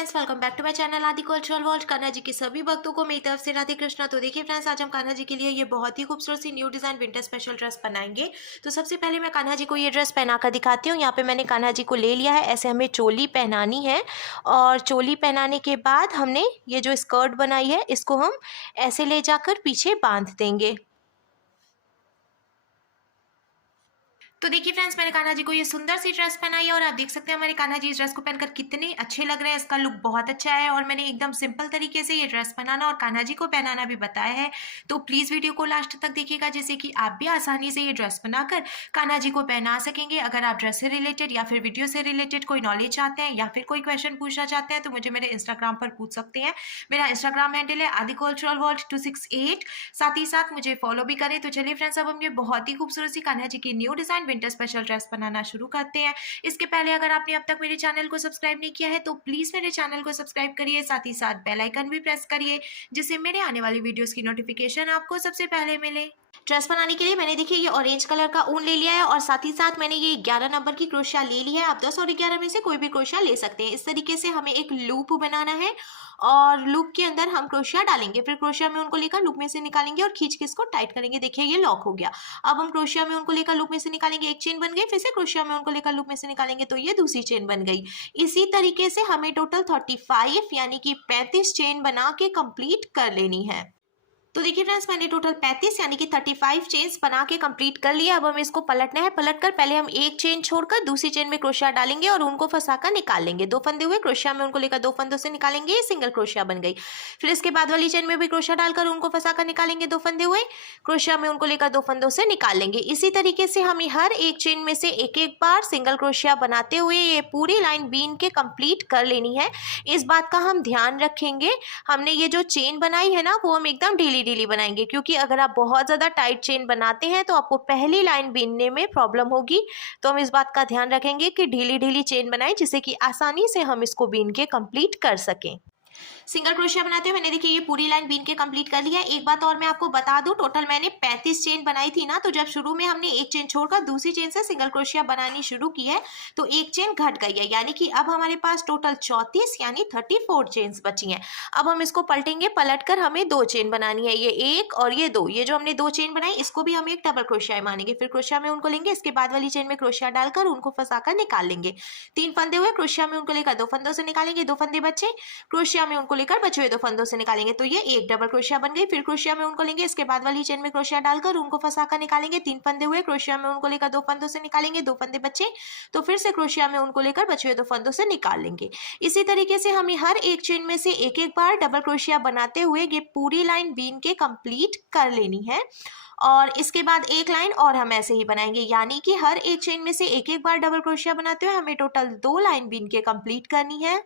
Friends, welcome back to my channel Aadi Cultural World. Kanha ji के सभी भक्तों को मेरी तरफ से राधे कृष्णा। तो देखिए फ्रेंड्स, आज हम कान्हा जी के लिए ये बहुत ही खूबसूरत सी new design winter special dress बनाएंगे। तो सबसे पहले मैं कान्हा जी को ये ड्रेस पहनाकर दिखाती हूँ। यहाँ पे मैंने कान्हा जी को ले लिया है। ऐसे हमें चोली पहनानी है और चोली पहनाने के बाद हमने ये जो स्कर्ट बनाई है इसको हम ऐसे ले जाकर पीछे बांध देंगे। तो देखिए फ्रेंड्स, मैंने कान्हा जी को ये सुंदर सी ड्रेस पहनाई है और आप देख सकते हैं हमारे कान्हा जी इस ड्रेस को पहनकर कितने अच्छे लग रहे हैं। इसका लुक बहुत अच्छा है और मैंने एकदम सिंपल तरीके से ये ड्रेस बनाना और कान्हा जी को पहनाना भी बताया है। तो प्लीज़ वीडियो को लास्ट तक देखिएगा, जैसे कि आप भी आसानी से ये ड्रेस बनाकर कान्हा जी को पहना सकेंगे। अगर आप ड्रेस से रिलेटेड या फिर वीडियो से रिलेटेड कोई नॉलेज चाहते हैं या फिर कोई क्वेश्चन पूछना चाहते हैं तो मुझे मेरे इंस्टाग्राम पर पूछ सकते हैं। मेरा इंस्टाग्राम हैंडल है आदि कल्चरल वर्ल्ड 268। साथ ही साथ मुझे फॉलो भी करें। तो चलिए फ्रेंड्स, अब हम ये बहुत ही खूबसूरत सी कान्हा जी की new design winter special dress बनाना शुरू करते हैं। इसके पहले अगर आपने अब तक मेरे चैनल को सब्सक्राइब नहीं किया है तो प्लीज मेरे चैनल को सब्सक्राइब करिए, साथ ही साथ बेल आइकन भी प्रेस करिए जिससे मेरे आने वाली वीडियोस की नोटिफिकेशन आपको सबसे पहले मिले। ड्रेस बनाने के लिए मैंने देखिए ये ऑरेंज कलर का ऊन ले लिया है और साथ ही साथ मैंने ये 11 नंबर की क्रोशिया ले ली है। आप 10 और 11 में से कोई भी क्रोशिया ले सकते हैं। इस तरीके से हमें एक लूप बनाना है और लूप के अंदर हम क्रोशिया डालेंगे, फिर क्रोशिया में उनको लेकर लूप में से निकालेंगे और खींच के इसको टाइट करेंगे। देखिए ये लॉक हो गया। अब हम क्रोशिया में उनको लेकर लूप में से निकालेंगे, एक चेन बन गई, फिर से क्रोशिया में उनको लेकर लूप में से निकालेंगे तो ये दूसरी चेन बन गई। इसी तरीके से हमें टोटल 35 यानी कि 35 चेन बना के कंप्लीट कर लेनी है। तो देखिए फ्रेंड्स, मैंने टोटल 35 यानी कि 35 चेन्स बना के कंप्लीट कर लिया। अब हमें इसको पलटना है। पलटकर पहले हम एक चेन छोड़कर दूसरी चेन में क्रोशिया डालेंगे और उनको फंसाकर निकाल लेंगे। दो फंदे हुए, क्रोशिया में उनको लेकर दो फंदों से निकालेंगे, ये सिंगल क्रोशिया बन गई। फिर इसके बाद वाली चेन में भी क्रोशिया डालकर उनको फंसाकर निकालेंगे, दो फंदे हुए, क्रोशिया में उनको लेकर दो फंदों से निकाल लेंगे। इसी तरीके से हमें हर एक चेन में से एक एक बार सिंगल क्रोशिया बनाते हुए ये पूरी लाइन बीन के कंप्लीट कर लेनी है। इस बात का हम ध्यान रखेंगे, हमने ये जो चेन बनाई है ना वो हम एकदम ढीली ढीली बनाएंगे, क्योंकि अगर आप बहुत ज़्यादा टाइट चेन बनाते हैं तो आपको पहली लाइन बीनने में प्रॉब्लम होगी। तो हम इस बात का ध्यान रखेंगे कि ढीली ढीली चेन बनाएं जिससे कि आसानी से हम इसको बीन के कंप्लीट कर सकें। सिंगल क्रोशिया बनाते हुए मैंने देखिए ये पूरी लाइन बीन के कंप्लीट कर लिया है। एक बात और मैं आपको बता दूं, टोटल मैंने 35 चेन बनाई थी ना, तो जब शुरू में हमने एक चेन छोड़कर दूसरी चेन से सिंगल क्रोशिया बनानी शुरू की है तो एक चेन घट गई है, यानी कि अब हमारे पास टोटल 34 यानी 34 चेन्स बची हैं। अब हम इसको पलटेंगे, पलटकर हमें दो चेन बनानी है, ये एक और ये दो। ये जो हमने दो चेन बनाई इसको भी हम एक डबल क्रोशिया मानेंगे। फिर क्रोशिया में उनको लेंगे, इसके बाद वाली चेन में क्रोशिया डालकर उनको फंसाकर निकाल लेंगे। तीन फंदे हुए, क्रोशिया में उनको लेकर दो फंदों से निकालेंगे, दो फंदे बचे, क्रोशिया में उनको लेकर बचे हुए दो फंदों से निकालेंगे तो ये एक डबल क्रोशिया बन गई। फिर क्रोशिया में उनको लेंगे, इसके बाद वाली चेन में क्रोशिया डालकर उनको फंसाकर निकालेंगे, तीन फंदे हुए, क्रोशिया में उनको लेकर दो फंदों से निकालेंगे, दो फंदे बचे तो फिर से क्रोशिया में उनको लेकर बचे हुए दो फंदों से निकाल लेंगे। इसी तरीके से हमें हर एक चेन में से एक एक बार डबल क्रोशिया बनाते हुए ये पूरी लाइन बीन के कंप्लीट कर लेनी है। और इसके बाद एक लाइन और हम ऐसे ही बनाएंगे, यानी कि हर एक चेन में से एक एक बार डबल क्रोशिया बनाते हुए हमें टोटल 2 लाइन बीन के कंप्लीट करनी है।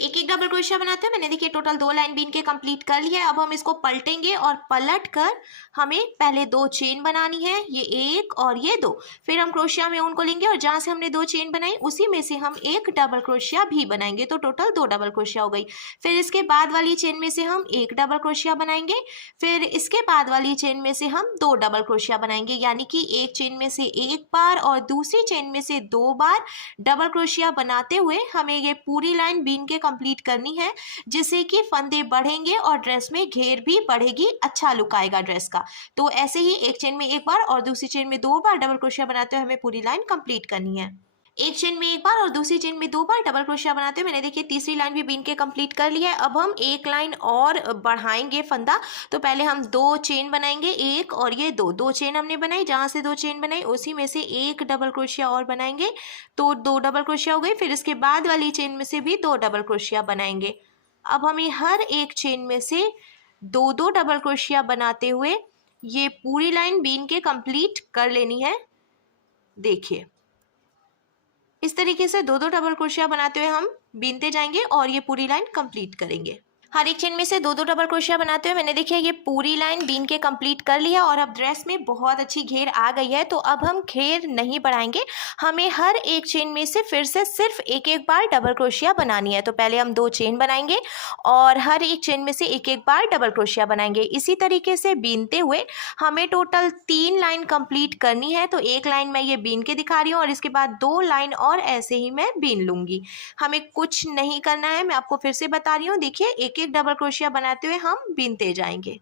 एक एक डबल क्रोशिया बनाते हैं। मैंने देखिए टोटल 2 लाइन बीन के कंप्लीट कर लिया है। अब हम इसको पलटेंगे और पलट कर हमें पहले दो चेन बनानी है, ये एक और ये दो। फिर हम क्रोशिया में उनको लेंगे और जहाँ से हमने दो चेन बनाई उसी में से हम एक डबल क्रोशिया भी बनाएंगे, तो टोटल 2 डबल क्रोशिया हो गई। फिर इसके बाद वाली चेन में से हम एक डबल क्रोशिया बनाएंगे, फिर इसके बाद वाली चेन में से हम 2 डबल क्रोशिया बनाएंगे, यानी कि एक चेन में से एक बार और दूसरी चेन में से 2 बार डबल क्रोशिया बनाते हुए हमें ये पूरी लाइन बीन के कंप्लीट करनी है, जिससे कि फंदे बढ़ेंगे और ड्रेस में घेर भी बढ़ेगी, अच्छा लुक आएगा ड्रेस का। तो ऐसे ही एक चेन में एक बार और दूसरी चेन में 2 बार डबल क्रोशिया बनाते हुए हमें पूरी लाइन कंप्लीट करनी है। एक चेन में एक बार और दूसरी चेन में 2 बार डबल क्रोशिया बनाते हुए मैंने देखिए तीसरी लाइन भी बीन के कंप्लीट कर लिया है। अब हम एक लाइन और बढ़ाएंगे फंदा। तो पहले हम 2 चेन बनाएंगे, एक और ये दो चेन हमने बनाई, जहाँ से 2 चेन बनाई उसी में से एक डबल क्रोशिया और बनाएंगे तो 2 डबल क्रोशिया हो गई। फिर इसके बाद वाली चेन में से भी 2 डबल क्रोशिया बनाएंगे। अब हमें हर एक चेन में से 2-2 डबल क्रोशिया बनाते हुए ये पूरी लाइन बीन के कंप्लीट कर लेनी है। देखिए इस तरीके से 2-2 डबल क्रोशिया बनाते हुए हम बीनते जाएंगे और ये पूरी लाइन कंप्लीट करेंगे। हर एक चेन में से दो दो डबल क्रोशिया बनाते हुए मैंने देखिए ये पूरी लाइन बीन के कंप्लीट कर लिया और अब ड्रेस में बहुत अच्छी घेर आ गई है। तो अब हम घेर नहीं बढ़ाएंगे, हमें हर एक चेन में से फिर से सिर्फ एक एक बार डबल क्रोशिया बनानी है। तो पहले हम 2 चेन बनाएंगे और हर एक चेन में से एक एक बार डबल क्रोशिया बनाएंगे। इसी तरीके से बीनते हुए हमें टोटल 3 लाइन कंप्लीट करनी है। तो एक लाइन मैं ये बीन के दिखा रही हूँ और इसके बाद 2 लाइन और ऐसे ही मैं बीन लूँगी। हमें कुछ नहीं करना है, मैं आपको फिर से बता रही हूँ। देखिए एक एक डबल क्रोशिया बनाते हुए हम बीनते जाएंगे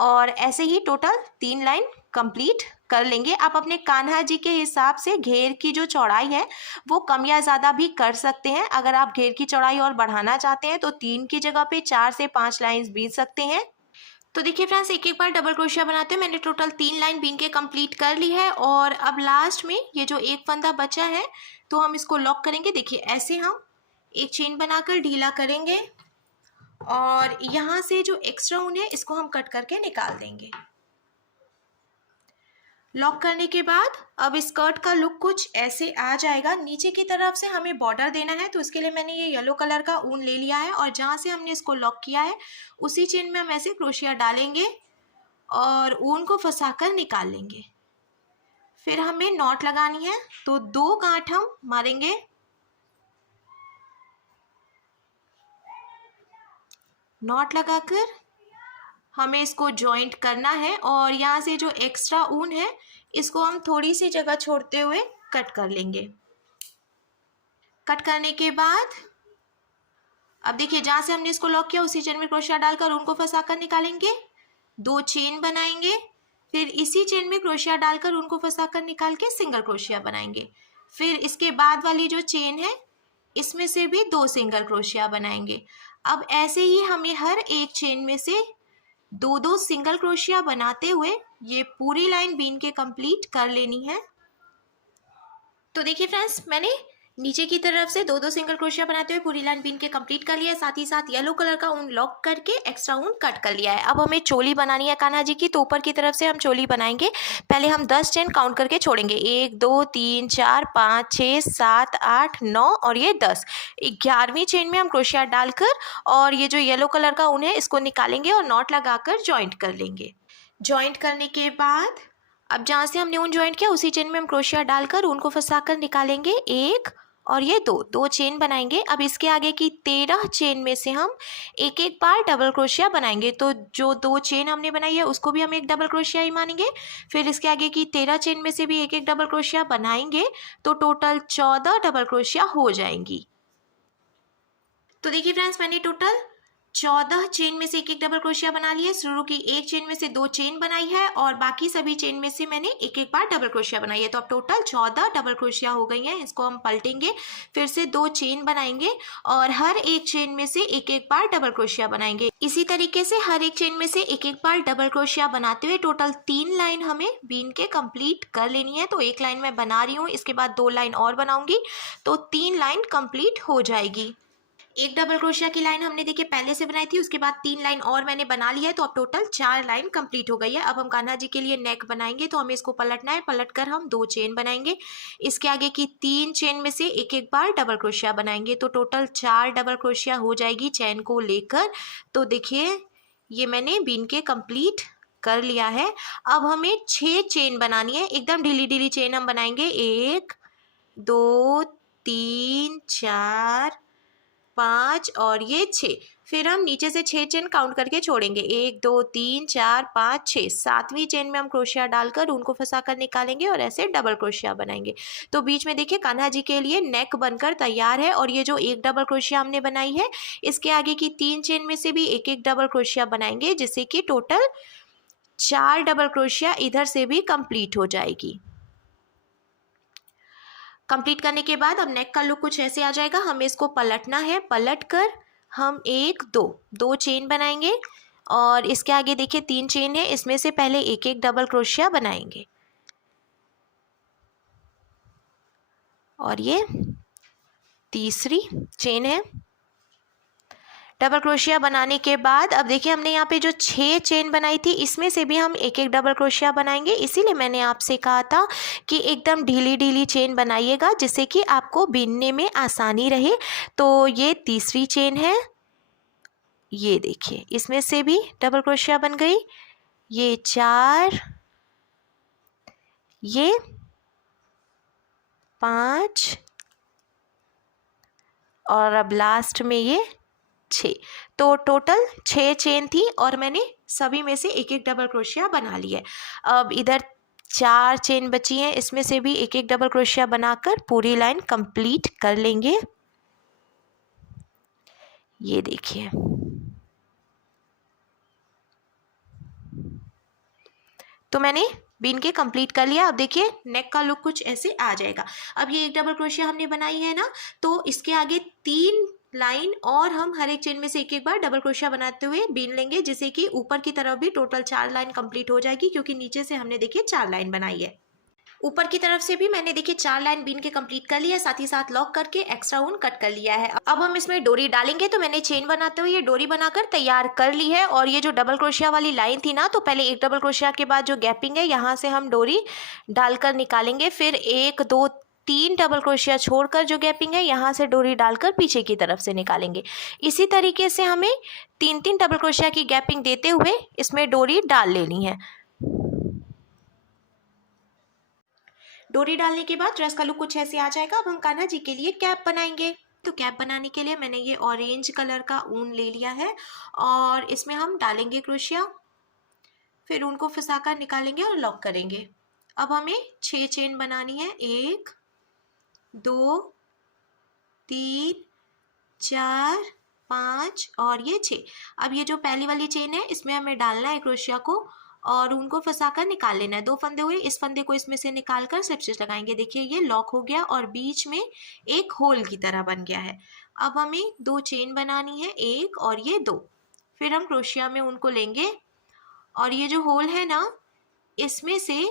और ऐसे ही टोटल 3 लाइन कंप्लीट कर लेंगे। आप अपने कान्हा जी के हिसाब से घेर की जो चौड़ाई है वो कम या ज़्यादा भी कर सकते हैं। अगर आप घेर की चौड़ाई और बढ़ाना चाहते हैं तो 3 की जगह पे 4 से 5 लाइन्स बीन सकते हैं। तो देखिए फ्रेंड्स एक एक बार डबल क्रोशिया बनाते हुए मैंने टोटल 3 लाइन बीन के कंप्लीट कर ली है और अब लास्ट में ये जो एक फंदा बचा है तो हम इसको लॉक करेंगे। देखिए ऐसे हम एक चेन बनाकर ढीला करेंगे और यहाँ से जो एक्स्ट्रा ऊन है इसको हम कट करके निकाल देंगे। लॉक करने के बाद अब स्कर्ट का लुक कुछ ऐसे आ जाएगा। नीचे की तरफ से हमें बॉर्डर देना है तो इसके लिए मैंने ये येलो कलर का ऊन ले लिया है और जहाँ से हमने इसको लॉक किया है उसी चेन में हम ऐसे क्रोशिया डालेंगे और ऊन को फंसाकर निकाल लेंगे। फिर हमें नॉट लगानी है तो 2 गांठ हम मारेंगे। नॉट लगाकर हमें इसको जॉइंट करना है और यहाँ से जो एक्स्ट्रा ऊन है इसको हम थोड़ी सी जगह छोड़ते हुए कट कर लेंगे। कट करने के बाद अब देखिए जहाँ से हमने इसको लॉक किया उसी चेन में क्रोशिया डालकर ऊन को फंसाकर निकालेंगे। 2 चेन बनाएंगे, फिर इसी चेन में क्रोशिया डालकर ऊन को फंसाकर निकाल के सिंगल क्रोशिया बनाएंगे। फिर इसके बाद वाली जो चेन है इसमें से भी 2 सिंगल क्रोशिया बनाएंगे। अब ऐसे ही हमें हर एक चेन में से 2 सिंगल क्रोशिया बनाते हुए ये पूरी लाइन बीन के कंप्लीट कर लेनी है। तो देखिए फ्रेंड्स मैंने नीचे की तरफ से 2 सिंगल क्रोशिया बनाते हुए पूरी लाइन बीन के कंप्लीट कर लिया है। साथ ही साथ येलो कलर का ऊन लॉक करके एक्स्ट्रा ऊन कट कर लिया है। अब हमें चोली बनानी है कान्हा जी की, तो ऊपर की तरफ से हम चोली बनाएंगे। पहले हम 10 चेन काउंट करके छोड़ेंगे। 1 2 3 4 5 6 7 8 9 और ये 10। 11वीं चेन में हम क्रोशिया डालकर और ये जो येलो कलर का ऊन है इसको निकालेंगे और नॉट लगाकर ज्वाइंट कर लेंगे। ज्वाइंट करने के बाद अब जहाँ से हमने ऊन ज्वाइंट किया उसी चेन में हम क्रोशिया डालकर ऊन को फंसाकर निकालेंगे। 1 और ये 2 चेन बनाएंगे। अब इसके आगे की 13 चेन में से हम एक एक बार डबल क्रोशिया बनाएंगे। तो जो 2 चेन हमने बनाई है उसको भी हम एक डबल क्रोशिया ही मानेंगे। फिर इसके आगे की 13 चेन में से भी एक एक डबल क्रोशिया बनाएंगे तो टोटल 14 डबल क्रोशिया हो जाएंगी। तो देखिए फ्रेंड्स मैंने टोटल 14 चेन में से एक एक डबल क्रोशिया बना लिया। शुरू की एक चेन में से 2 चेन बनाई है और बाकी सभी चेन में से मैंने एक एक बार डबल क्रोशिया बनाई है। तो अब टोटल 14 डबल क्रोशिया हो गई हैं। इसको हम पलटेंगे, फिर से 2 चेन बनाएंगे और हर एक चेन में से एक एक बार डबल क्रोशिया बनाएंगे। इसी तरीके से हर एक चेन में से एक एक बार डबल क्रोशिया बनाते हुए टोटल 3 लाइन हमें बीन के कंप्लीट कर लेनी है। तो एक लाइन मैं बना रही हूँ, इसके बाद 2 लाइन और बनाऊंगी तो 3 लाइन कंप्लीट हो जाएगी। एक डबल क्रोशिया की लाइन हमने देखिए पहले से बनाई थी, उसके बाद 3 लाइन और मैंने बना लिया है। तो अब टोटल 4 लाइन कंप्लीट हो गई है। अब हम कान्हा जी के लिए नेक बनाएंगे तो हमें इसको पलटना है। पलटकर हम 2 चेन बनाएंगे। इसके आगे की 3 चेन में से एक एक बार डबल क्रोशिया बनाएंगे तो टोटल 4 डबल क्रोशिया हो जाएगी चेन को लेकर। तो देखिए ये मैंने बीन के कंप्लीट कर लिया है। अब हमें 6 चेन बनानी है। एकदम ढीली ढीली चेन हम बनाएंगे। 1 2 3 4 5 और ये 6। फिर हम नीचे से 6 चेन काउंट करके छोड़ेंगे। 1 2 3 4 5 6। 7वीं चेन में हम क्रोशिया डालकर उनको फंसाकर निकालेंगे और ऐसे डबल क्रोशिया बनाएंगे। तो बीच में देखिए कान्हा जी के लिए नेक बनकर तैयार है। और ये जो एक डबल क्रोशिया हमने बनाई है इसके आगे की 3 चेन में से भी एक एक डबल क्रोशिया बनाएंगे, जिससे कि टोटल 4 डबल क्रोशिया इधर से भी कंप्लीट हो जाएगी। कंप्लीट करने के बाद अब नेक का लुक कुछ ऐसे आ जाएगा। हमें इसको पलटना है। पलट कर हम 1 2 चेन बनाएंगे और इसके आगे देखिए 3 चेन है, इसमें से पहले एक एक डबल क्रोशिया बनाएंगे और ये तीसरी चेन है। डबल क्रोशिया बनाने के बाद अब देखिए हमने यहाँ पे जो 6 चेन बनाई थी इसमें से भी हम एक एक डबल क्रोशिया बनाएंगे। इसीलिए मैंने आपसे कहा था कि एकदम ढीली ढीली चेन बनाइएगा जिससे कि आपको बीनने में आसानी रहे। तो ये तीसरी चेन है ये देखिए इसमें से भी डबल क्रोशिया बन गई, ये 4, ये 5 और अब लास्ट में ये 6। तो टोटल 6 चेन थी और मैंने सभी में से एक एक डबल क्रोशिया बना लिया है। अब इधर 4 चेन बची हैं, इसमें से भी एक एक डबल क्रोशिया बनाकर पूरी लाइन कंप्लीट कर लेंगे। ये देखिए तो मैंने बीन के कंप्लीट कर लिया। अब देखिए नेक का लुक कुछ ऐसे आ जाएगा। अब ये एक डबल क्रोशिया हमने बनाई है ना, तो इसके आगे 3 लाइन और हम हर एक चेन में से एक एक बार डबल क्रोशिया बनाते हुए बीन लेंगे, जिससे कि ऊपर की तरफ भी टोटल 4 लाइन कंप्लीट हो जाएगी, क्योंकि नीचे से हमने देखिए 4 लाइन बनाई है। ऊपर की तरफ से भी मैंने देखिए 4 लाइन बीन के कंप्लीट कर लिया, साथ ही साथ लॉक करके एक्स्ट्रा ऊन कट कर लिया है। अब हम इसमें डोरी डालेंगे, तो मैंने चेन बनाते हुए ये डोरी बनाकर तैयार कर ली है। और ये जो डबल क्रोशिया वाली लाइन थी ना, तो पहले एक डबल क्रोशिया के बाद जो गैपिंग है यहाँ से हम डोरी डालकर निकालेंगे, फिर 1 2 3 डबल क्रोशिया छोड़कर जो गैपिंग है यहाँ से डोरी डालकर पीछे की तरफ से निकालेंगे। इसी तरीके से हमें 3 डबल क्रोशिया की गैपिंग देते हुए इसमें डोरी डाल लेनी है। डोरी डालने के बाद ड्रेस का लुक कुछ ऐसे आ जाएगा। अब हम कान्हा जी के लिए कैप बनाएंगे। तो कैप बनाने के लिए मैंने ये ऑरेंज कलर का ऊन ले लिया है और इसमें हम डालेंगे क्रोशिया, फिर ऊन को फंसाकर निकालेंगे और लॉक करेंगे। अब हमें 6 चेन बनानी है, 1 2 3 4 5 और ये 6। अब ये जो पहली वाली चेन है इसमें हमें डालना है क्रोशिया को और उनको फंसाकर निकाल लेना है। 2 फंदे हुए, इस फंदे को इसमें से निकालकर स्लिप स्टिच लगाएंगे। देखिए ये लॉक हो गया और बीच में एक होल की तरह बन गया है। अब हमें 2 चेन बनानी है, 1 और ये 2। फिर हम क्रोशिया में उनको लेंगे और ये जो होल है ना, इसमें से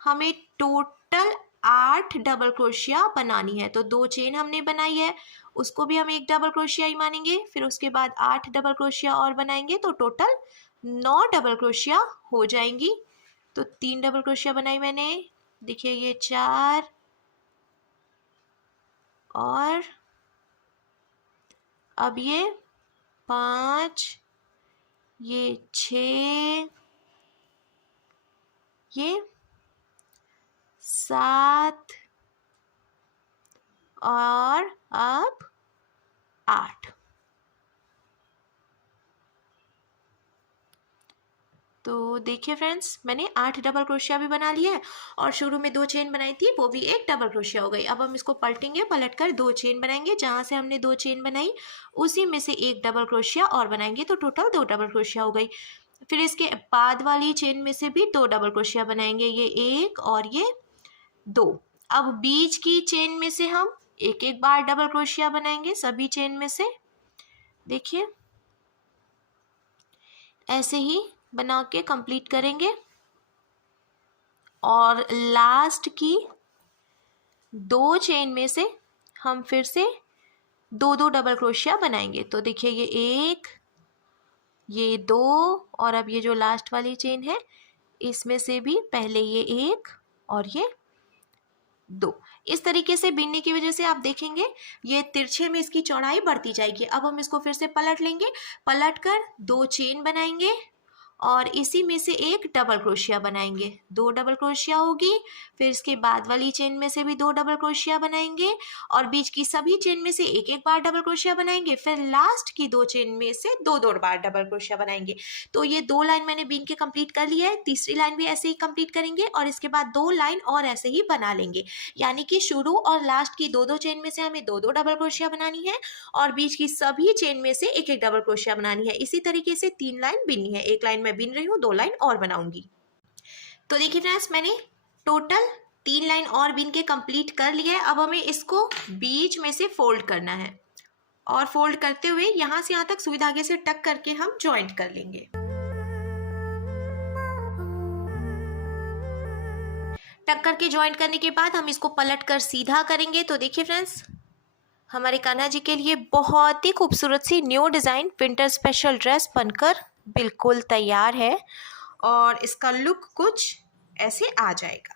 हमें टोटल 8 डबल क्रोशिया बनानी है। तो 2 चेन हमने बनाई है, उसको भी हम एक डबल क्रोशिया ही मानेंगे, फिर उसके बाद 8 डबल क्रोशिया और बनाएंगे, तो टोटल 9 डबल क्रोशिया हो जाएंगी। तो 3 डबल क्रोशिया बनाई मैंने, देखिए ये 4 और अब ये 5, ये 6, ये 7 और अब 8। तो देखिए फ्रेंड्स, मैंने 8 डबल क्रोशिया भी बना लिया है और शुरू में 2 चेन बनाई थी, वो भी एक डबल क्रोशिया हो गई। अब हम इसको पलटेंगे, पलटकर 2 चेन बनाएंगे, जहाँ से हमने 2 चेन बनाई उसी में से एक डबल क्रोशिया और बनाएंगे, तो टोटल 2 डबल क्रोशिया हो गई। फिर इसके बाद वाली चेन में से भी 2 डबल क्रोशिया बनाएंगे, ये 1 और ये 2। अब बीच की चेन में से हम एक एक बार डबल क्रोशिया बनाएंगे सभी चेन में से। देखिए ऐसे ही बना के कंप्लीट करेंगे और लास्ट की 2 चेन में से हम फिर से 2 डबल क्रोशिया बनाएंगे। तो देखिए ये 1, ये 2 और अब ये जो लास्ट वाली चेन है इसमें से भी पहले ये 1 और ये 2। इस तरीके से बीनने की वजह से आप देखेंगे ये तिरछे में इसकी चौड़ाई बढ़ती जाएगी। अब हम इसको फिर से पलट लेंगे, पलट कर 2 चेन बनाएंगे और इसी में से एक डबल क्रोशिया बनाएंगे, 2 डबल क्रोशिया होगी। फिर इसके बाद वाली चेन में से भी 2 डबल क्रोशिया बनाएंगे और बीच की सभी चेन में से एक एक बार डबल क्रोशिया बनाएंगे। फिर लास्ट की 2 चेन में से 2 बार डबल क्रोशिया बनाएंगे। तो ये 2 लाइन मैंने बीन के कंप्लीट कर लिया है। तीसरी लाइन भी ऐसे ही कंप्लीट करेंगे और इसके बाद 2 लाइन और ऐसे ही बना लेंगे, यानी कि शुरू और लास्ट की 2 चेन में से हमें 2 डबल क्रोशिया बनानी है और बीच की सभी चेन में से एक एक डबल क्रोशिया बनानी है। इसी तरीके से 3 लाइन बीननी है। एक लाइन मैं बीन रही हूँ, 2 लाइन और बनाऊंगी। तो देखिए फ्रेंड्स, मैंने टोटल 3 लाइन और बीन के कंप्लीट कर लिया है। अब हमें इसको बीच में से फोल्ड करना है और फोल्ड करते हुए यहाँ से यहाँ तक सुई धागे से टक करके हम जॉइंट कर लेंगे। टक करके जॉइंट करने के बाद हम इसको पलट कर सीधा करेंगे। तो देखिए फ्रेंड्स, हमारे कान्हा जी के लिए बहुत ही खूबसूरत सी new design winter special dress बनकर बिल्कुल तैयार है और इसका लुक कुछ ऐसे आ जाएगा।